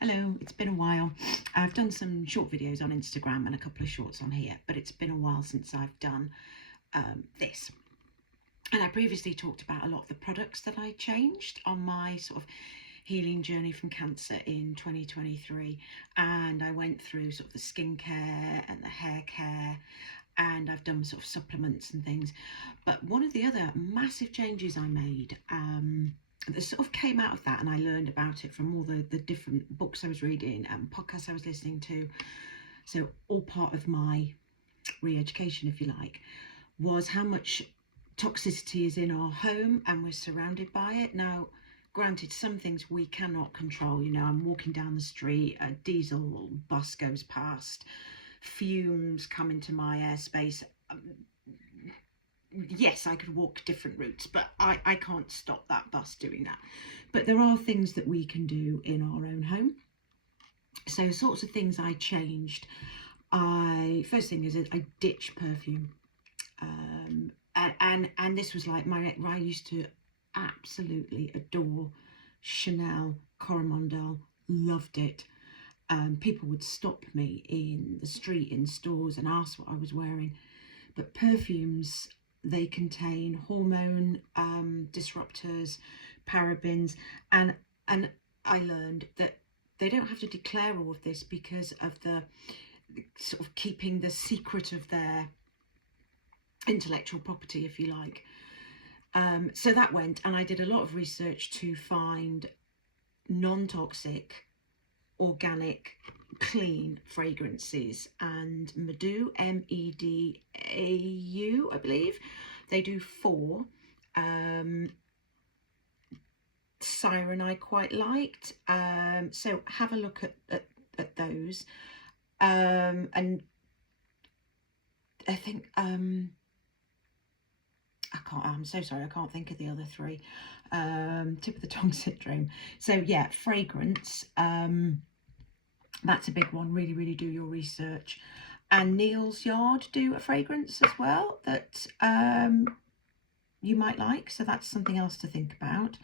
Hello, it's been a while. I've done some short videos on Instagram and a couple of shorts on here, but it's been a while since I've done this. And I previously talked about a lot of the products that I changed on my sort of healing journey from cancer in 2023. And I went through sort of the skincare and the hair care, and I've done sort of supplements and things. But one of the other massive changes I made, that sort of came out of that, and I learned about it from all the different books I was reading and podcasts I was listening to, so all part of my re-education, if you like, was how much toxicity is in our home and we're surrounded by it. Now, granted, some things we cannot control. You know, I'm walking down the street, a diesel bus goes past, fumes come into my airspace. Yes, I could walk different routes, but I can't stop that bus doing that. But there are things that we can do in our own home. So sorts of things I changed. First thing is I ditched perfume. And this was like I used to absolutely adore Chanel, Coromandel, loved it. People would stop me in the street, in stores, and ask what I was wearing. But perfumes, they contain hormone disruptors, parabens, and I learned that they don't have to declare all of this because of the sort of keeping the secret of their intellectual property, if you like. So that went, and I did a lot of research to find non-toxic, organic, clean fragrances, and Medau, Medau, I believe, they do 4. Siren I quite liked, so have a look at those, and I think I'm so sorry, I can't think of the other 3. Tip of the tongue syndrome. So yeah, fragrance, that's a big one. Really do your research. And Neil's Yard do a fragrance as well that you might like, so that's something else to think about.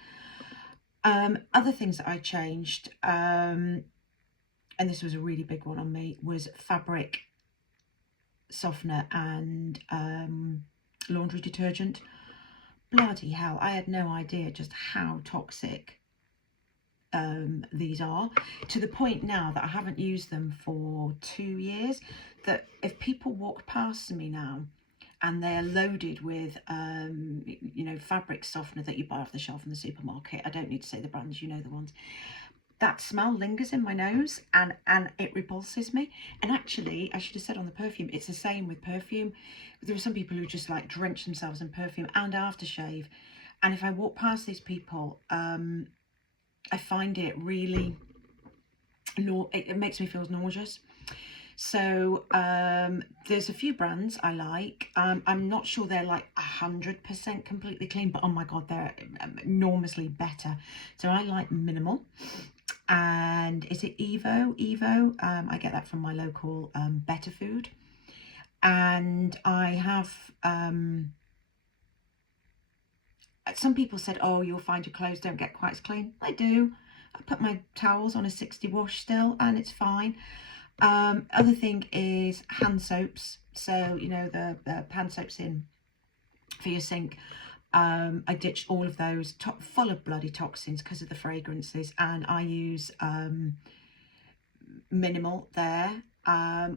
Other things that I changed, and this was a really big one on me, was fabric softener and laundry detergent. Bloody hell, I had no idea just how toxic these are, to the point now that I haven't used them for 2 years, that if people walk past me now and they're loaded with you know, fabric softener that you buy off the shelf in the supermarket, I don't need to say the brands, you know the ones, that smell lingers in my nose and it repulses me. And actually, I should have said on the perfume, it's the same with perfume. There are some people who just like drench themselves in perfume and aftershave, and if I walk past these people, I find it really, it makes me feel nauseous. So there's a few brands I like. I'm not sure they're like 100% completely clean, but oh my god, they're enormously better. So I like Minimal, and is it Evo? I get that from my local Better Food. And I have some people said, oh, you'll find your clothes don't get quite as clean. I do. I put my towels on a 60 wash still and it's fine. Other thing is hand soaps. So, you know, the hand soaps in for your sink. I ditched all of those, full of bloody toxins because of the fragrances, and I use Minimal there.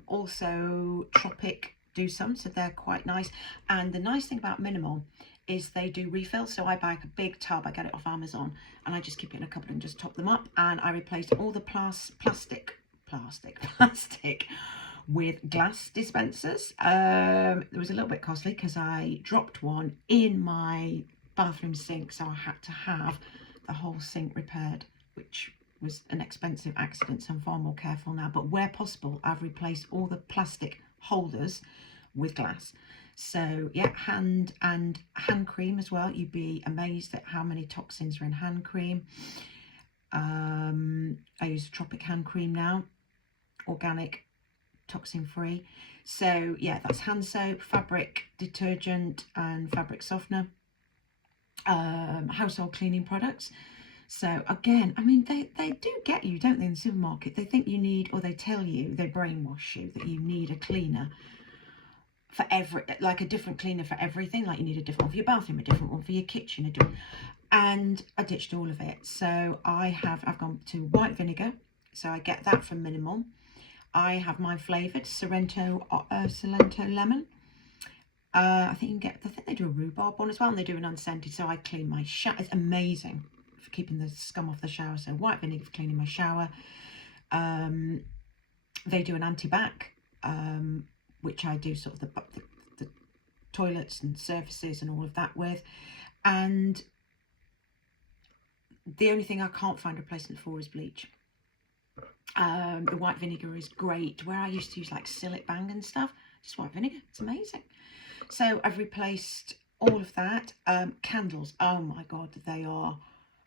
Also Tropic do some, so they're quite nice. And the nice thing about Minimal is they do refills. So I buy a big tub, I get it off Amazon, and I just keep it in a cupboard and just top them up. And I replaced all the plastic with glass dispensers. It was a little bit costly because I dropped one in my bathroom sink, so I had to have the whole sink repaired, which was an expensive accident, so I'm far more careful now. But where possible, I've replaced all the plastic holders with glass. So yeah, hand cream as well. You'd be amazed at how many toxins are in hand cream. I use a Tropic hand cream now, organic, toxin free. So yeah, that's hand soap, fabric detergent and fabric softener. Household cleaning products, So again, I mean, they do get you, don't they, in the supermarket? They think you need, or they tell you, they brainwash you that you need a cleaner for like a different cleaner for everything. Like you need a different one for your bathroom, a different one for your kitchen, and I ditched all of it. So I've gone to white vinegar. So I get that from Minimal. I have mine flavoured, Sorrento lemon. I think they do a rhubarb one as well, and they do an unscented. So I clean my shower. It's amazing for keeping the scum off the shower. So white vinegar for cleaning my shower. They do an anti-bac, which I do sort of the toilets and surfaces and all of that with. And the only thing I can't find a replacement for is bleach. The white vinegar is great. Where I used to use like Silic Bang and stuff, just white vinegar. It's amazing. So I've replaced all of that. Candles, oh my God, they are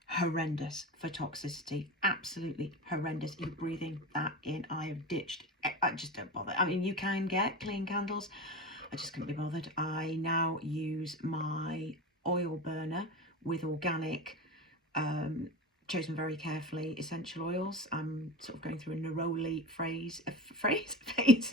horrendous for toxicity. Absolutely horrendous. You're breathing that in. I have ditched. I just don't bother. I mean, you can get clean candles. I just couldn't be bothered. I now use my oil burner with organic, chosen very carefully, essential oils. I'm sort of going through a neroli phase at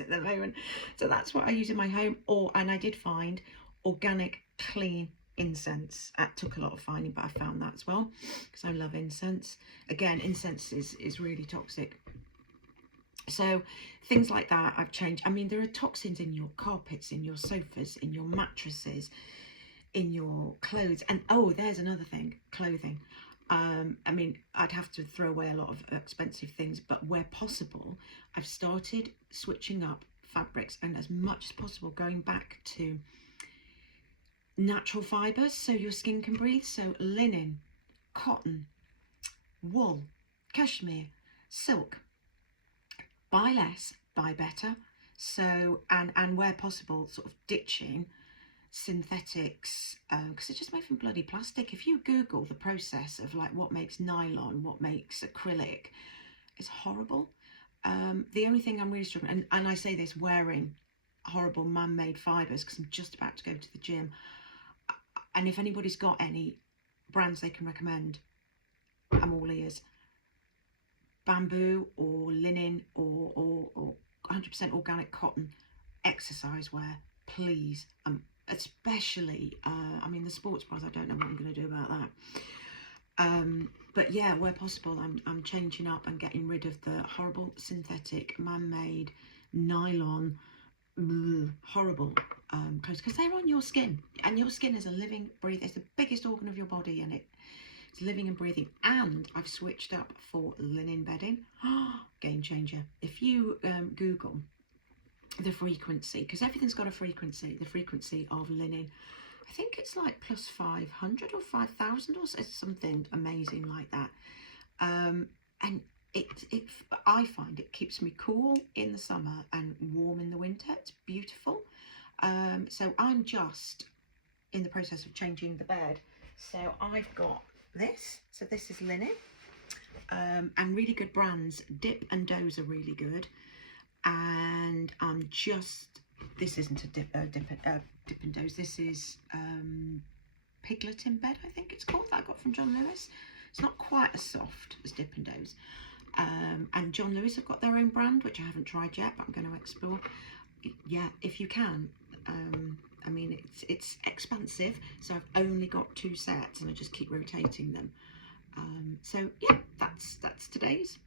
the moment. So that's what I use in my home. And I did find organic, clean incense. That took a lot of finding, but I found that as well, because I love incense. Again, incense is really toxic. So things like that I've changed. I mean, there are toxins in your carpets, in your sofas, in your mattresses, in your clothes. And oh, there's another thing, clothing. I mean, I'd have to throw away a lot of expensive things, but where possible, I've started switching up fabrics, and as much as possible going back to natural fibres so your skin can breathe. So linen, cotton, wool, cashmere, silk. Buy less, buy better. So and where possible, sort of ditching synthetics, because it's just made from bloody plastic. If you Google the process of like what makes nylon, what makes acrylic, it's horrible. The only thing I'm really struggling, and I say this wearing horrible man-made fibres, because I'm just about to go to the gym, and if anybody's got any brands they can recommend, I'm all ears. Bamboo or linen or 100% organic cotton exercise wear, please. Especially, I mean, the sports bras, I don't know what I'm going to do about that. But yeah, where possible, I'm changing up and getting rid of the horrible synthetic, man-made, nylon, horrible clothes, because they're on your skin, and your skin is a living, breathing. It's the biggest organ of your body, and it's living and breathing. And I've switched up for linen bedding. Game changer. If you Google the frequency, because everything's got a frequency, the frequency of linen, I think it's like plus 500 or 5,000 or something amazing like that. And I find it keeps me cool in the summer and warm in the winter. It's beautiful. So I'm just in the process of changing the bed. So I've got this. So this is linen, and really good brands. Dip and Doze are really good. And I'm just, this isn't a dip and Doze. This is Piglet in Bed, I think it's called, that I got from John Lewis. It's not quite as soft as Dip and Doze. And John Lewis have got their own brand, which I haven't tried yet, but I'm going to explore. Yeah, if you can. I mean, it's expansive, so I've only got 2 sets, and I just keep rotating them. So yeah, that's today's.